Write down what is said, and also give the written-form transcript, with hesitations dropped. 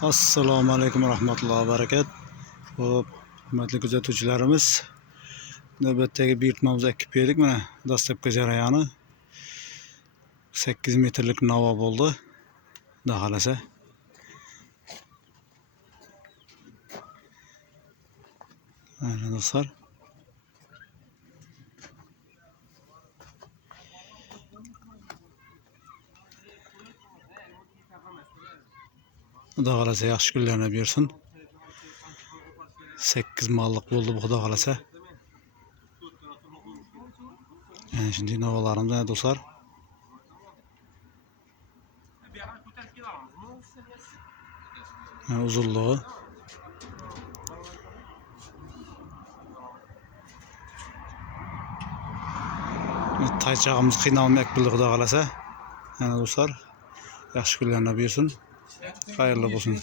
Assalomu alaykum rahmatullohi va barakat. Xo'p, hurmatli kuzatuvchilarimiz, navbatdagi buyurtmamiz ekib berdik. Mana dastlabki jarayoni 8 metrlik navo bo'ldi. Xudo xolasa. Mana do'stlar. Xudo xolasa yaxshi kunlarni bersin. 8 mallik bo'ldi bu, xudo xolasa. Yani şimdi navalarımda dostlar. Yani uzunluğu. Tayçağımız kıynalmak bildi xudo xolasa. Yani dostlar. Yaxshi kunlarni bersin. Hayırlı olsun.